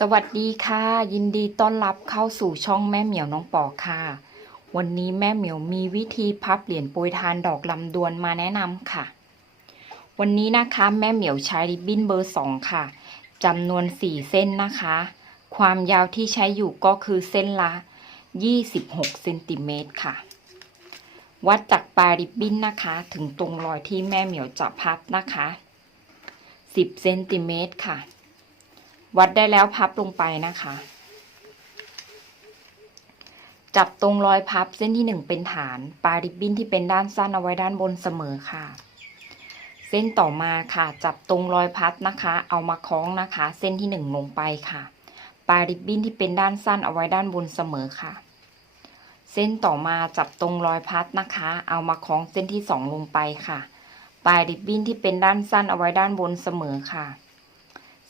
สวัสดีค่ะ ยินดีต้อนรับเข้าสู่ช่องแม่เหมียวน้องปอค่ะ วันนี้แม่เหมียวมีวิธีพับเหรียญโปรยทานดอกลำดวนมาแนะนำค่ะ วันนี้นะคะแม่เหมียวใช้ริบบิ้นเบอร์สองค่ะจำนวนสี่เส้นนะคะ ความยาวที่ใช้อยู่ก็คือเส้นละ26เซนติเมตรค่ะ วัดจากปลายริบบิ้นนะคะ ถึงตรงรอยที่แม่เหมียวจะพับนะคะ10เซนติเมตรค่ะ วัดได้แล้วพับลงไปนะคะ จับตรงรอยพับเส้นที่หนึ่งเป็นฐานปลายริบบิ้นที่เป็นด้านสั้นเอาไว้ด้านบนเสมอค่ะ เส้นต่อมาค่ะ จับตรงรอยพับนะคะ เอามาคล้องนะคะ เส้นที่หนึ่งลงไปค่ะปลายริบบิ้นที่เป็นด้านสั้นเอาไว้ด้านบนเสมอค่ะ เส้นต่อมาจับตรงรอยพับนะคะ เอามาคล้องเส้นที่สองลงไปค่ะปลายริบบิ้นที่เป็นด้านสั้นเอาไว้ด้านบนเสมอค่ะ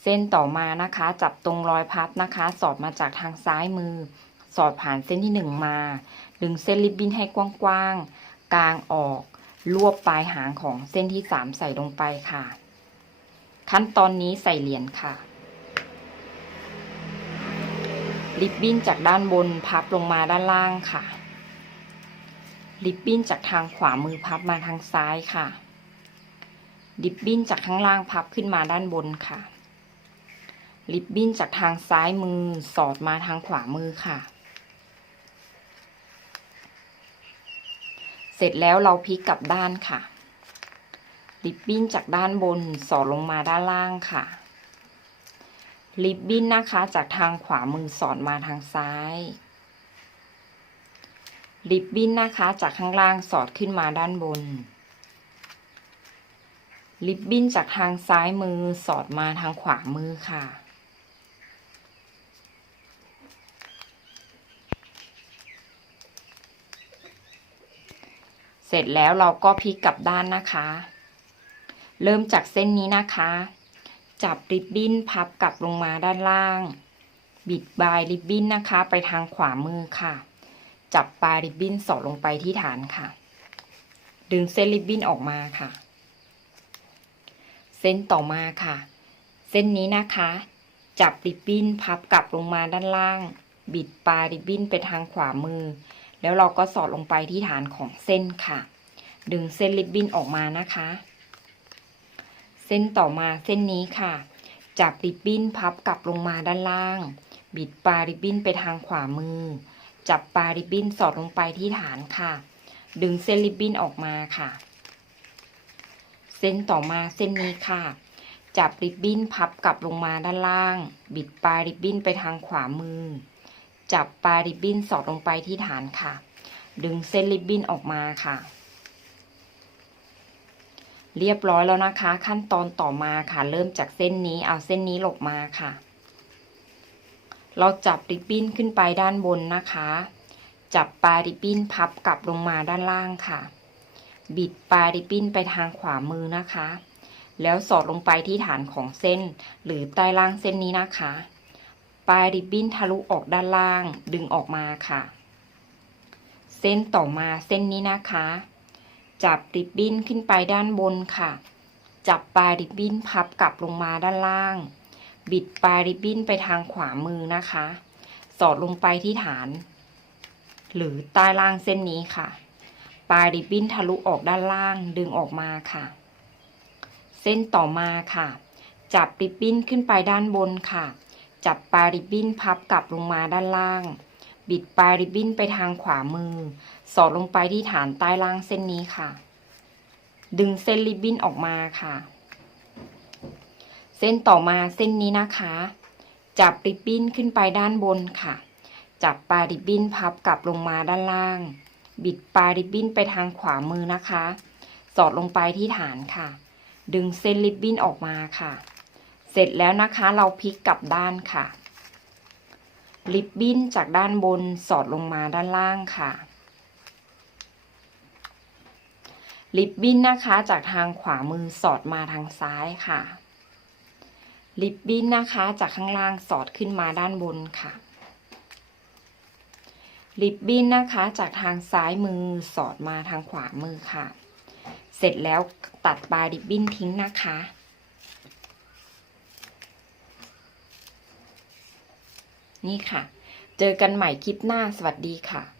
เส้นต่อมานะคะ จับตรงรอยพับนะคะ สอดมาจากทางซ้ายมือ สอดผ่านเส้นที่หนึ่งมา ดึงเส้นริบบิ้นให้กว้างๆ กลางออก รวบปลายหางของเส้นที่สามใส่ลงไปค่ะ ขั้นตอนนี้ใส่เหรียญค่ะ ริบบิ้นจากด้านบนพับลงมาด้านล่างค่ะ ริบบิ้นจากทางขวามือพับมาทางซ้ายค่ะ ริบบิ้นจากข้างล่างพับขึ้นมาด้านบนค่ะ ริบบิ้นจากทางซ้ายมือสอดมาทางขวามือค่ะ เสร็จแล้วเราพลิกกลับด้านค่ะ ริบบิ้นจากด้านบนสอดลงมาด้านล่างค่ะ ริบบิ้นนะคะจากทางขวามือสอดมาทางซ้าย ริบบิ้นนะคะจากข้างล่างสอดขึ้นมาด้านบนริบบิ้นจากทางซ้ายมือสอดมาทางขวามือค่ะ เสร็จแล้วเราก็พลิกกลับด้านนะคะ เริ่มจากเส้นนี้นะคะ จับริบบิ้นพับกลับลงมาด้านล่าง บิดปลายริบบิ้นนะคะ ไปทางขวามือค่ะ จับปลายริบบิ้นสอดลงไปที่ฐานค่ะ ดึงเส้นริบบิ้นออกมาค่ะ เส้นต่อมาค่ะ เส้นนี้นะคะ จับริบบิ้นพับกลับลงมาด้านล่าง บิดปลายริบบิ้นไปทางขวามือ แล้วเราก็สอดลงไปที่ฐานของเส้นค่ะ ดึงเส้นริบบิ้นออกมานะคะ เส้นต่อมาเส้นนี้ค่ะ จับริบบิ้นพับกลับลงมาด้านล่าง บิดปลายริบบิ้นไปทางขวามือ จับปลายริบบิ้นสอดลงไปที่ฐานค่ะ ดึงเส้นริบบิ้นออกมาค่ะ เส้นต่อมาเส้นนี้ค่ะจับริบบิ้นพับกลับลงมาด้านล่าง บิดปลายริบบิ้นไปทางขวามือ จับปลายริบบิ้นสอดลงไปที่ฐานค่ะ ดึงเส้นริบบิ้นออกมาค่ะ เรียบร้อยแล้วนะคะ ขั้นตอนต่อมาค่ะ เริ่มจากเส้นนี้เอาเส้นนี้หลบมาค่ะ เราจับริบบิ้นขึ้นไปด้านบนนะคะ จับปลายริบบิ้นพับกลับลงมาด้านล่างค่ะ บิดปลายริบบิ้นไปทางขวามือนะคะ แล้วสอดลงไปที่ฐานของเส้น หรือใต้ล่างเส้นนี้นะคะ ปลายริบบิ้นทะลุออกด้านล่างดึงออกมาค่ะ เส้นต่อมาเส้นนี้นะคะ จับริบบิ้นขึ้นไปด้านบนค่ะ จับปลายริบบิ้นพับกลับลงมาด้านล่าง บิดปลายริบบิ้นไปทางขวามือนะคะ สอดลงไปที่ฐาน หรือใต้ล่างเส้นนี้ค่ะ ปลายริบบิ้นทะลุออกด้านล่างดึงออกมาค่ะ เส้นต่อมาค่ะ จับริบบิ้นขึ้นไปด้านบนค่ะ จับปลายริบบิ้นพับกลับลงมาด้านล่าง บิดปลายริบบิ้นไปทางขวามือ สอดลงไปที่ฐานใต้ล่างเส้นนี้ค่ะ ดึงเส้นริบบิ้นออกมาค่ะ เส้นต่อมาเส้นนี้นะคะ จับริบบิ้นขึ้นไปด้านบนค่ะ จับปลายริบบิ้นพับกลับลงมาด้านล่าง บิดปลายริบบิ้นไปทางขวามือนะคะ สอดลงไปที่ฐานค่ะ ดึงเส้นริบบิ้นออกมาค่ะ ร็จแล้วนะคะเราพลิกกลับด้านค่ะ ริบบิ้นจากด้านบนสอดลงมาด้านล่างค่ะ ริบบิ้นนะคะจากทางขวามือสอดมาทางซ้ายค่ะ ริบบิ้นนะคะจากข้างล่างสอดขึ้นมาด้านบนค่ะ ริบบิ้นนะคะจากทางซ้ายมือสอดมาทางขวามือค่ะ เสร็จแล้วตัดปลายริบบิ้นทิ้งนะคะ นี่ค่ะ เจอกันใหม่คลิปหน้าสวัสดีค่ะ